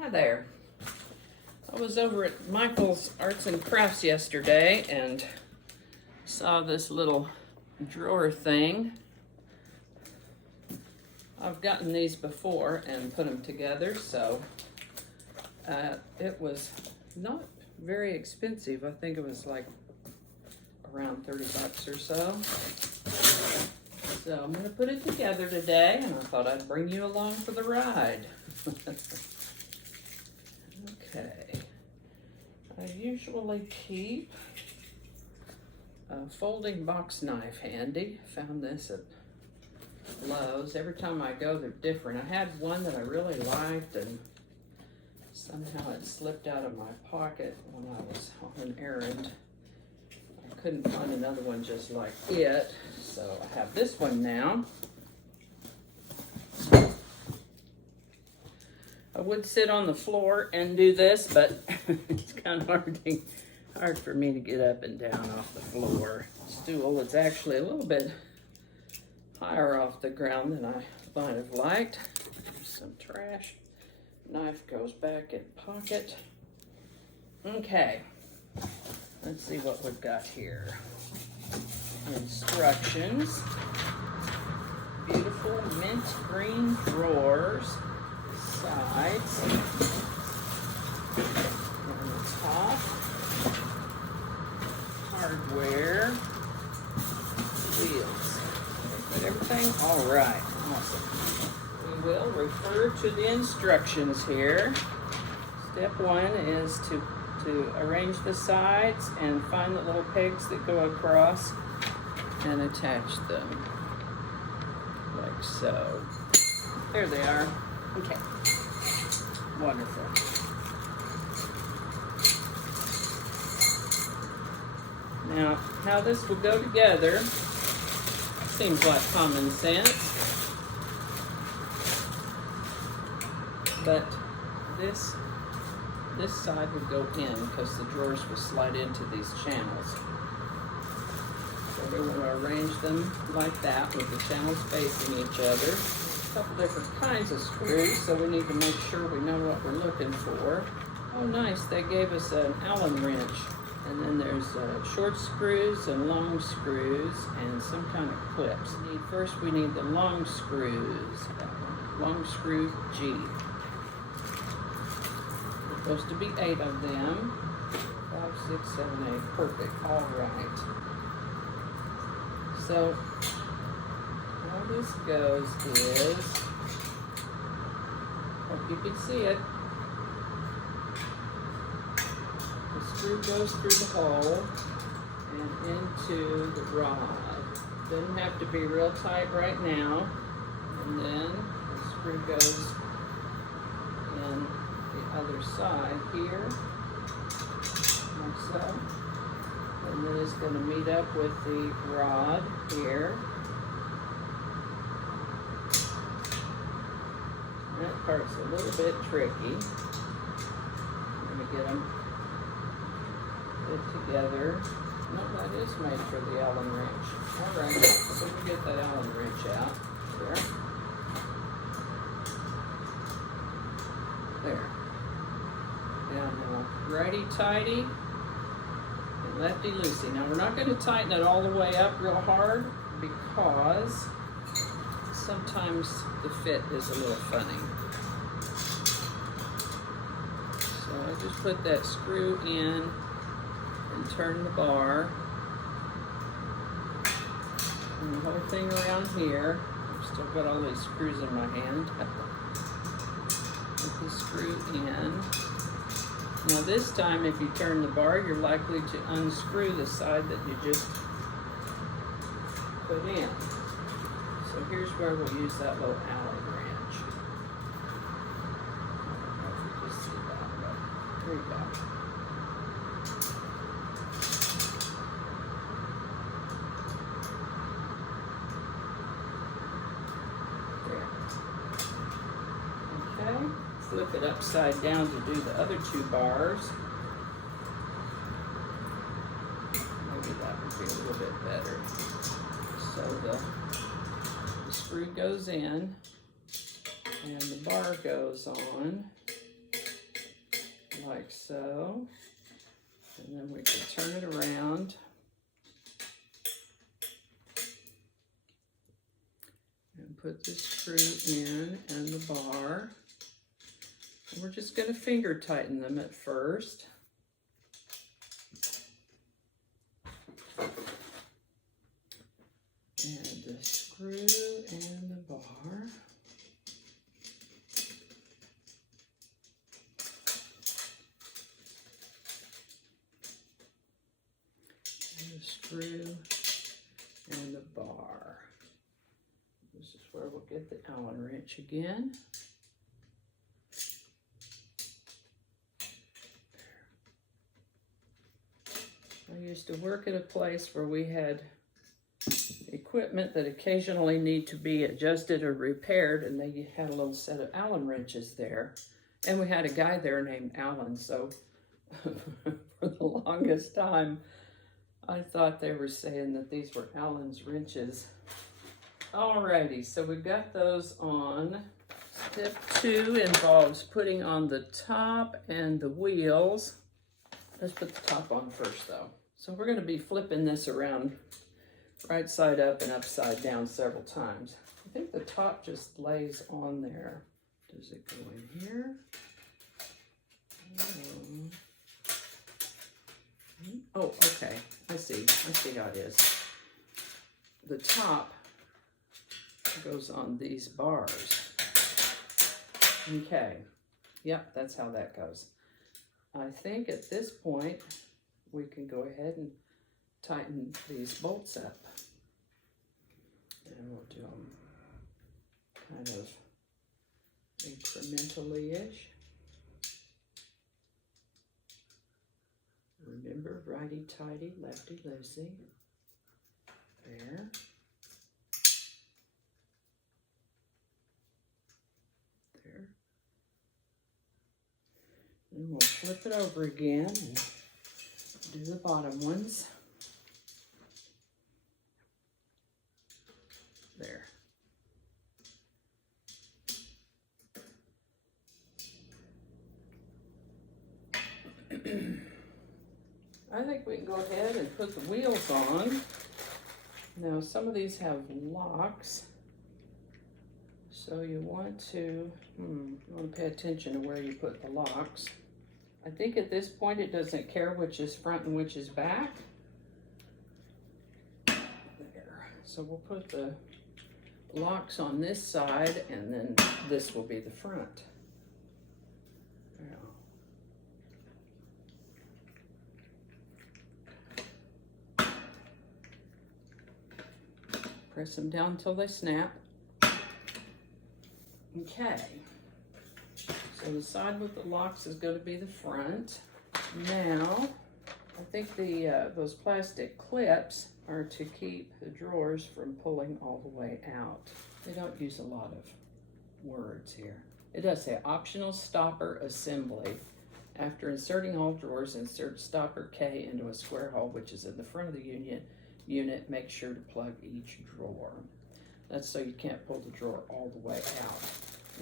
Hi there. I was over at Michael's Arts and Crafts yesterday and saw this little drawer thing. I've gotten these before and put them together, so it was not very expensive. I think it was like around 30 bucks or so. So I'm going to put it together today, and I thought I'd bring you along for the ride. Okay. I usually keep a folding box knife handy. Found this at Lowe's. Every time I go, they're different. I had one that I really liked, and somehow it slipped out of my pocket when I was on an errand. I couldn't find another one just like it, so I have this one now. I would sit on the floor and do this, but it's kind of hard for me to get up and down off the floor. Stool is actually a little bit higher off the ground than I might have liked. There's some trash. Knife goes back in pocket. Okay, let's see what we've got here. Instructions. Beautiful mint green drawers. Sides. On the top. Hardware. Wheels. Got everything? All right. Awesome. We will refer to the instructions here. Step one is to arrange the sides and find the little pegs that go across and attach them like so. There they are. Okay. Wonderful. Now, how this will go together seems like common sense, but this side would go in because the drawers will slide into these channels. So we want to arrange them like that with the channels facing each other. A couple different kinds of screws, so we need to make sure we know what we're looking for. Oh nice, they gave us an Allen wrench. And then there's short screws and long screws and some kind of clips. First we need the long screws. Long screw G. There's supposed to be 8 of them. 5, 6, 7, 8. Perfect. All right. So how this goes is, hope you can see it. The screw goes through the hole and into the rod. Doesn't have to be real tight right now. And then the screw goes in the other side here, like so. And then it's going to meet up with the rod here. That part's a little bit tricky. I'm going to get them put together. No, that is made for the Allen wrench. All right, so we get that Allen wrench out. There. Down now, righty-tighty and lefty-loosey. Now we're not going to tighten it all the way up real hard because sometimes the fit is a little funny. So I just put that screw in and turn the bar and the whole thing around here. I've still got all these screws in my hand. Put the screw in. Now this time if you turn the bar, you're likely to unscrew the side that you just put in. So here's where we'll use that little Allen wrench. I don't know if you can see that, but there you go. Flip it upside down to do the other 2 bars. Maybe that would be a little bit better. So the screw goes in and the bar goes on. like so. And then we can turn it around. And put the screw in and the bar. And we're just going to finger tighten them at first. And the screw and the bar. And the screw and the bar. This is where we'll get the Allen wrench again. I used to work at a place where we had equipment that occasionally need to be adjusted or repaired, and they had a little set of Allen wrenches there. And we had a guy there named Allen, so for the longest time, I thought they were saying that these were Allen's wrenches. Alrighty, so we've got those on. Step 2 involves putting on the top and the wheels. Let's put the top on first though. So we're going to be flipping this around right side up and upside down several times. I think the top just lays on there. Does it go in here? Oh, okay. I see how it is. The top goes on these bars. Okay. Yep, that's how that goes. I think at this point, we can go ahead and tighten these bolts up. And we'll do them kind of incrementally-ish. Remember, righty-tighty, lefty-loosey. There. There. And we'll flip it over again and do the bottom ones. There. I think we can go ahead and put the wheels on. Now some of these have locks, so you want to pay attention to where you put the locks. I think at this point it doesn't care which is front and which is back. There. So we'll put the locks on this side, and then this will be the front. Press them down until they snap. Okay. So the side with the locks is going to be the front. Now, I think those plastic clips are to keep the drawers from pulling all the way out. They don't use a lot of words here. It does say optional stopper assembly. After inserting all drawers, insert stopper K into a square hole, which is in the front of the unit. Make sure to plug each drawer. That's so you can't pull the drawer all the way out.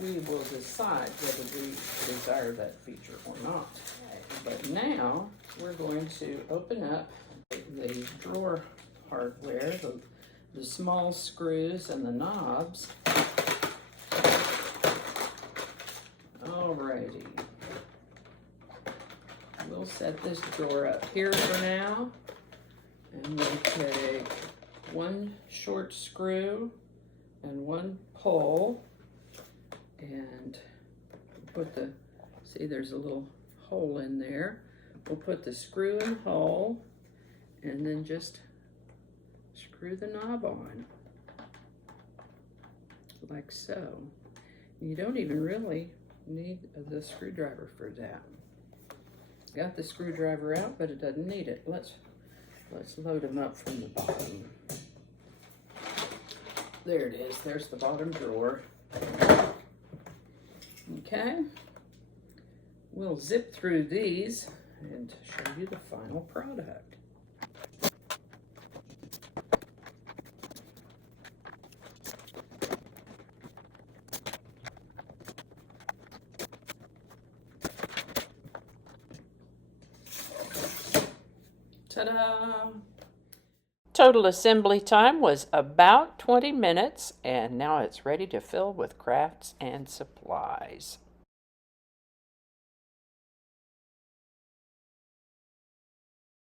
We will decide whether we desire that feature or not. But now we're going to open up the drawer hardware, the small screws and the knobs. Alrighty. We'll set this drawer up here for now. And we'll take one short screw and one pull and put see there's a little hole in there. We'll put the screw in the hole and then just screw the knob on, like so. You don't even really need the screwdriver for that. Got the screwdriver out, but it doesn't need it. Let's load them up from the bottom. There it is. There's the bottom drawer. Okay. We'll zip through these and show you the final product. Ta-da! Total assembly time was about 20 minutes, and now it's ready to fill with crafts and supplies.